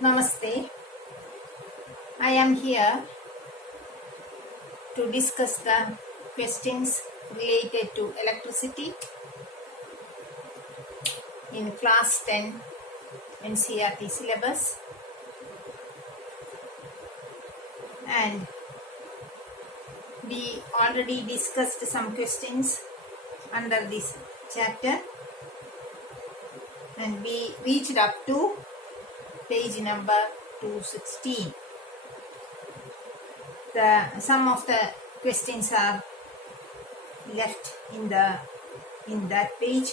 Namaste. I am here to discuss the questions related to electricity in class 10 NCERT syllabus, and we already discussed some questions under this chapter and we reached up to page number 216. Some of the questions are left in that page,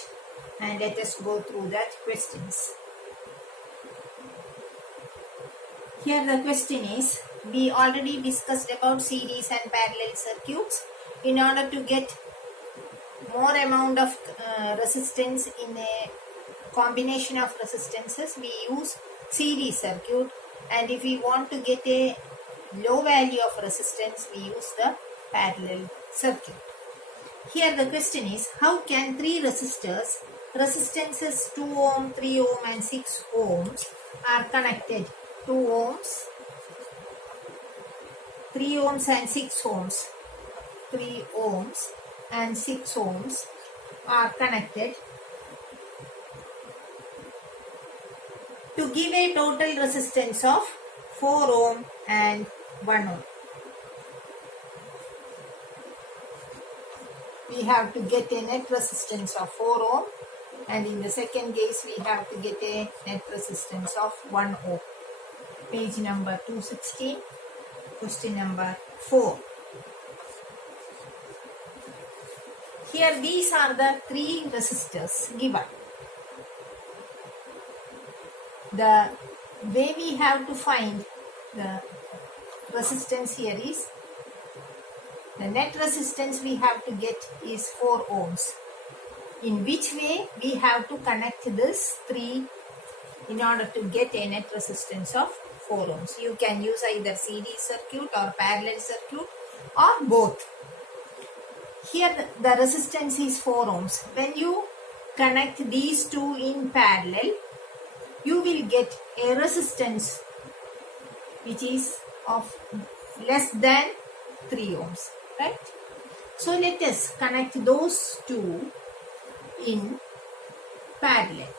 and let us go through that questions. Here the question is, we already discussed about series and parallel circuits. In order to get more amount of resistance in a combination of resistances, we use series circuit, and if we want to get a low value of resistance, we use the parallel circuit. Here the question is, how can three resistors, resistances 2 ohm, 3 ohm and 6 ohms are connected? 2 ohms, 3 ohms and 6 ohms, 3 ohms and 6 ohms are connected to give a total resistance of 4 ohm and 1 ohm. We have to get a net resistance of 4 ohm, and in the second case we have to get a net resistance of 1 ohm. Page number 216, question number 4. Here these are the three resistors given. The way we have to find the resistance here is, the net resistance we have to get is 4 ohms. In which way we have to connect this 3 in order to get a net resistance of 4 ohms. You can use either series circuit or parallel circuit or both. Here the resistance is 4 ohms. When you connect these two in parallel, you will get a resistance which is of less than 3 ohms, right? So let us connect those two in parallel.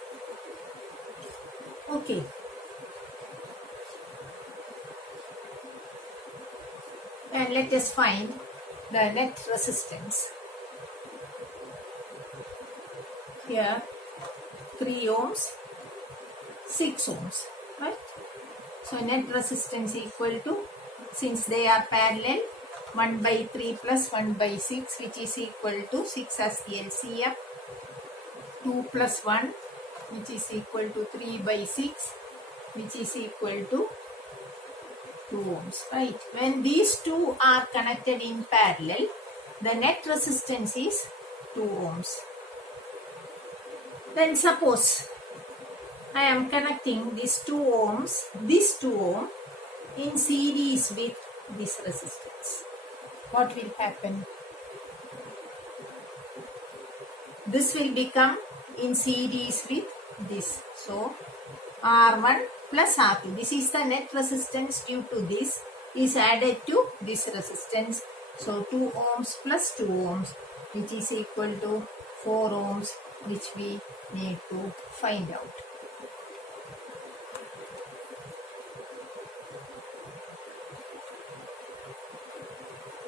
Okay. And let us find the net resistance. Here 3 ohms, 6 ohms, right? So net resistance equal to, since they are parallel, 1 by 3 plus 1 by 6, which is equal to 6 as the LCM, 2 plus 1, which is equal to 3 by 6, which is equal to 2 ohms, right? When these two are connected in parallel, the net resistance is 2 ohms. Then suppose I am connecting these 2 ohms, this 2 ohm in series with this resistance. What will happen? This will become in series with this. So R1 plus R2. This is the net resistance due to this is added to this resistance. So 2 ohms plus 2 ohms, which is equal to 4 ohms, which we need to find out.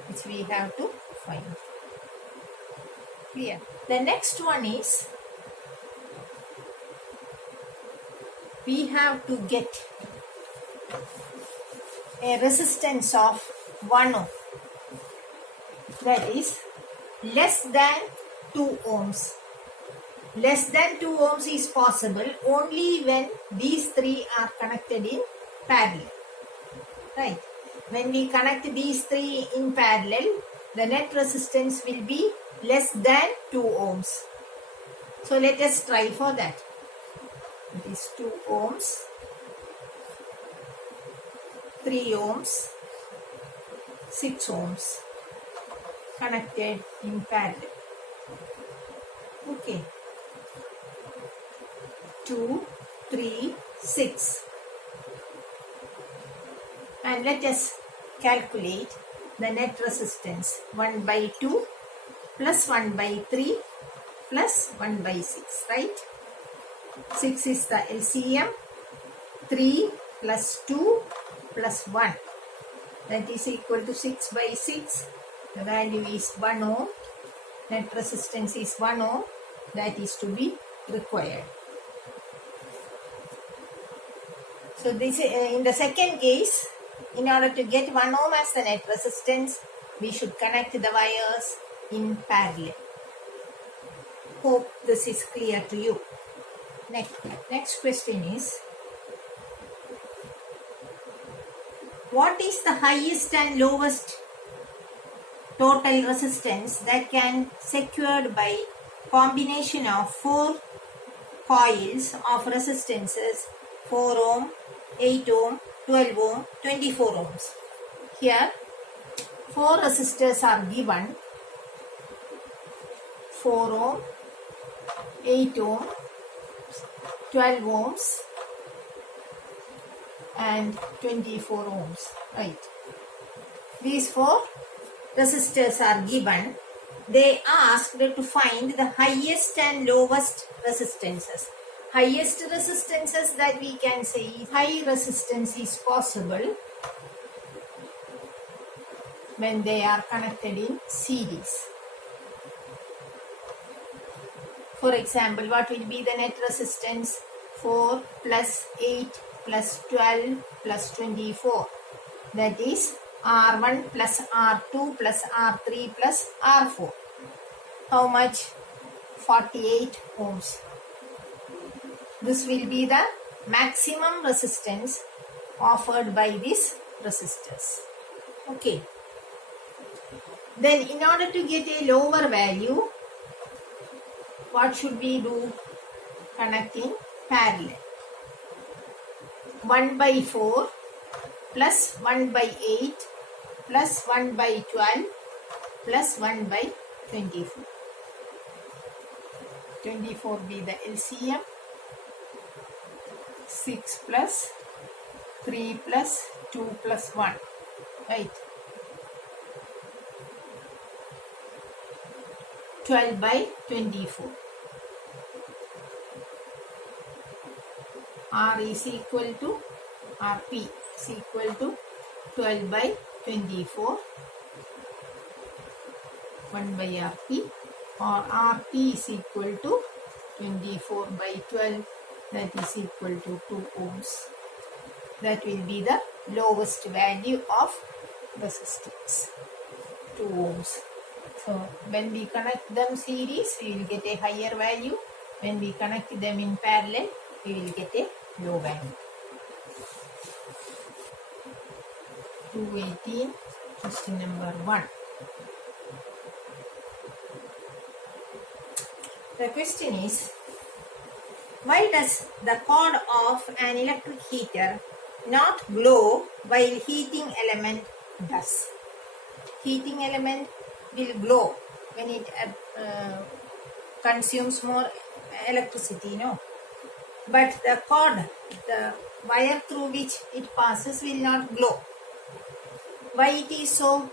Which we have to find. Clear? The next one is, we have to get a resistance of 1 ohm, that is less than 2 ohms. Less than 2 ohms is possible only when these three are connected in parallel, right? When we connect these three in parallel, the net resistance will be less than 2 ohms. So let us try for that. It is 2 ohms, 3 ohms, 6 ohms connected in parallel. Okay. 2, 3, 6. And let us calculate the net resistance. 1 by 2 plus 1 by 3 plus 1 by 6, right? 6 is the LCM. 3 plus 2 plus 1. That is equal to 6 by 6. The value is 1 ohm. Net resistance is 1 ohm. That is to be required. So this in the second case, in order to get 1 ohm as the net resistance, we should connect the wires in parallel. Hope this is clear to you. Next question is, what is the highest and lowest total resistance that can secured by combination of 4 coils of resistances 4 ohm, 8 ohm, 12 ohm, 24 ohms. Here 4 resistors are given: 4 ohm, 8 ohm, 12 ohms and 24 ohms, right? These 4 resistors are given. They asked to find the highest and lowest resistances. Highest resistances that we can say high resistance is possible when they are connected in series. For example, what will be the net resistance? 4 plus 8 plus 12 plus 24. That is R1 plus R2 plus R3 plus R4. How much? 48 ohms. This will be the maximum resistance offered by these resistors. Okay. Then in order to get a lower value, what should we do? Connect in parallel. 1 by 4 plus 1 by 8 plus 1 by 12 plus 1 by 24. 24 be the LCM. 6 plus 3 plus 2 plus 1, right? 12 by 24. R is equal to Rp is equal to 12 by 24, 1 by Rp, or Rp is equal to 24 by 12, that is equal to 2 ohms. That will be the lowest value of resistance, 2 ohms. So when we connect them series, we will get a higher value. When we connect them in parallel, we will get a low value. 218, question number 1. The question is, why does the cord of an electric heater not glow while heating element does? Heating element will glow when it consumes more electricity, no? But the cord, the wire through which it passes will not glow. Why it is so?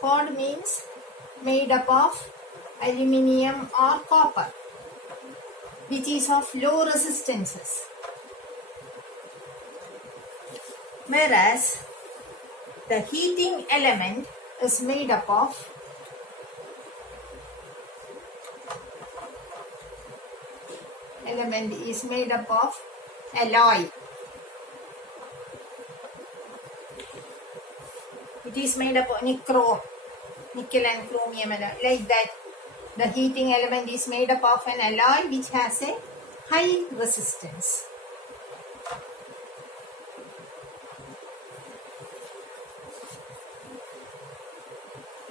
Cord means made up of aluminium or copper, which is of low resistances. Whereas the heating element is made up of alloy. It is made up of nickel and chromium alloy. Like that, the heating element is made up of an alloy which has a high resistance.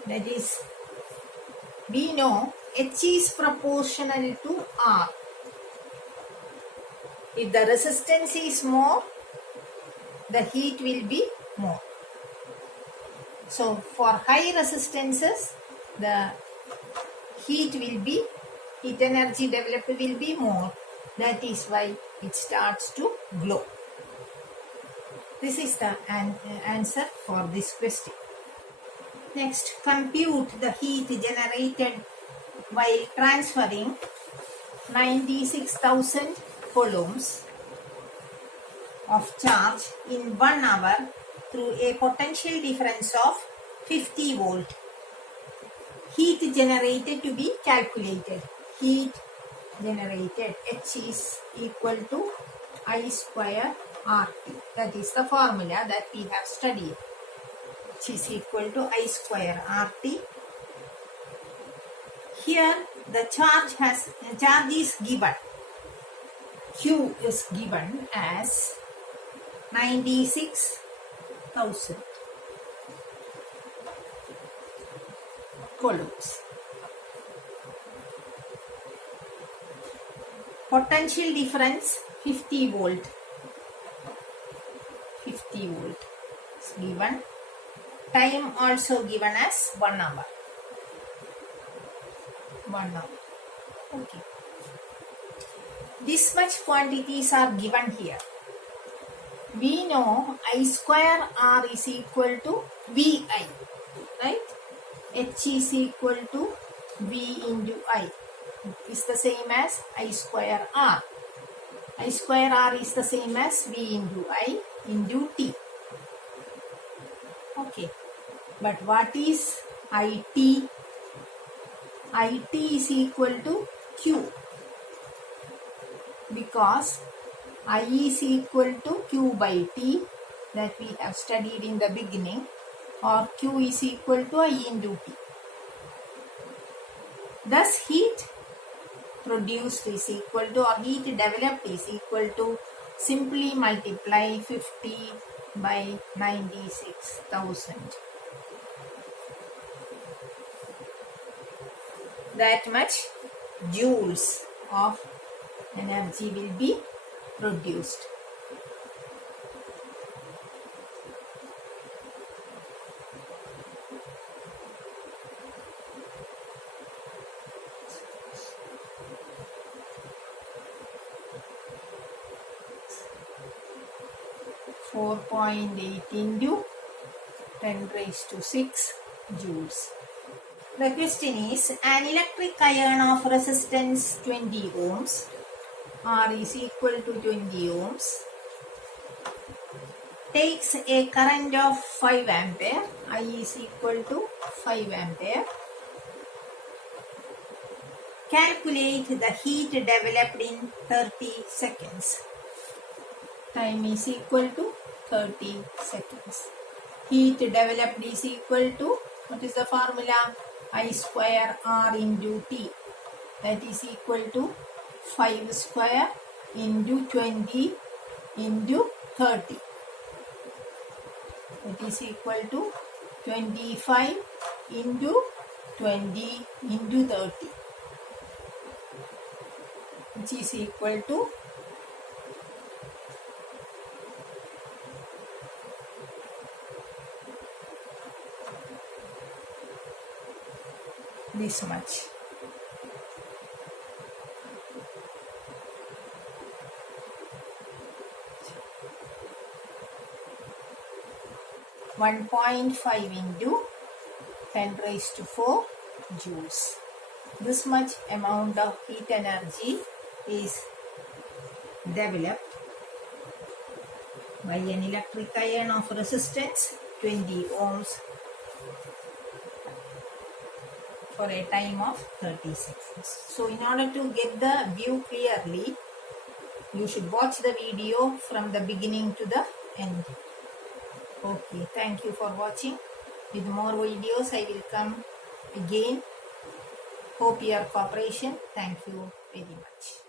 That is, we know H is proportional to R. If the resistance is more, the heat will be more. So for high resistances, the heat energy developed will be more. That is why it starts to glow. This is the answer for this question. Next, compute the heat generated while transferring 96,000 coulombs of charge in 1 hour through a potential difference of 50 volt. Heat generated to be calculated. Heat generated, H is equal to I square RT. That is the formula that we have studied. H is equal to I square RT. Here the charge is given. Q is given as 96,000 coulombs. Potential difference 50 volt. 50 volt is given. Time also given as 1 hour. 1 hour. Okay. This much quantities are given here. We know I square R is equal to VI, right? H is equal to V into I. It is the same as I square R. I square R is the same as V into I into T. Okay. But what is IT? IT is equal to Q. Because I is equal to Q by T that we have studied in the beginning, or Q is equal to I into T. Thus heat produced is equal to, or heat developed is equal to, simply multiply 50 by 96,000. That much joules of energy will be produced. .8 into 10 raised to 6 joules. The question is, an electric iron of resistance 20 ohms, R is equal to 20 ohms, takes a current of 5 ampere, I is equal to 5 ampere. Calculate the heat developed in 30 seconds. Time is equal to 30 seconds. Heat developed is equal to, what is the formula? I square R into T. That is equal to 5 square into 20 into 30. That is equal to 25 into 20 into 30. Which is equal to this much. .5 into 10 raised to 4 joules. This much amount of heat energy is developed by an electric iron of resistance 20 ohms for a time of 30 seconds. So in order to get the view clearly, you should watch the video from the beginning to the end. Okay, thank you for watching. With more videos I will come again. Hope your cooperation. Thank you very much.